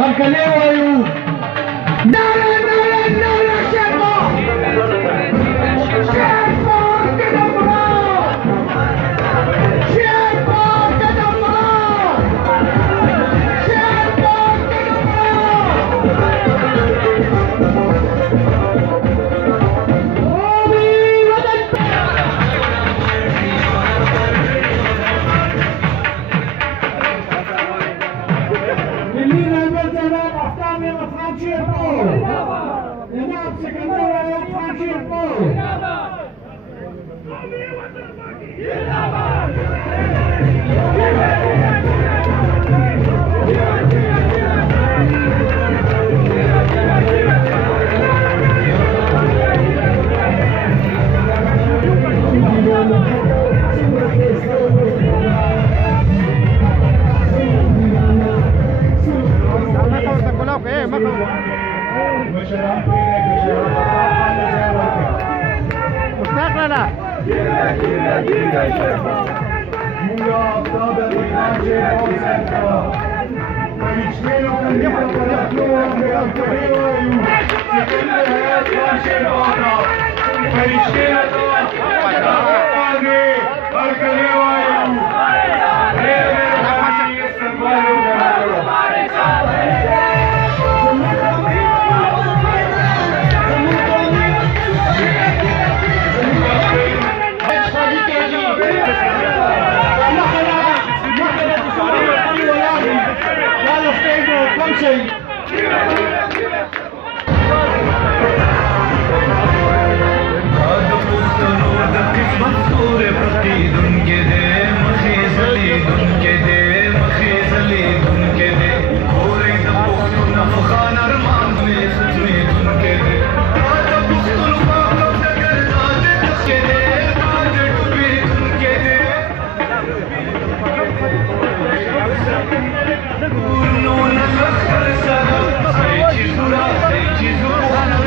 Arcaleo Nara, nara, nara, Sherpa! Sherpa, get up below! Sherpa, get up below! Sherpa, get up below! Obi, what a... جناب سکندر ایوب خان شیرپور Thank you.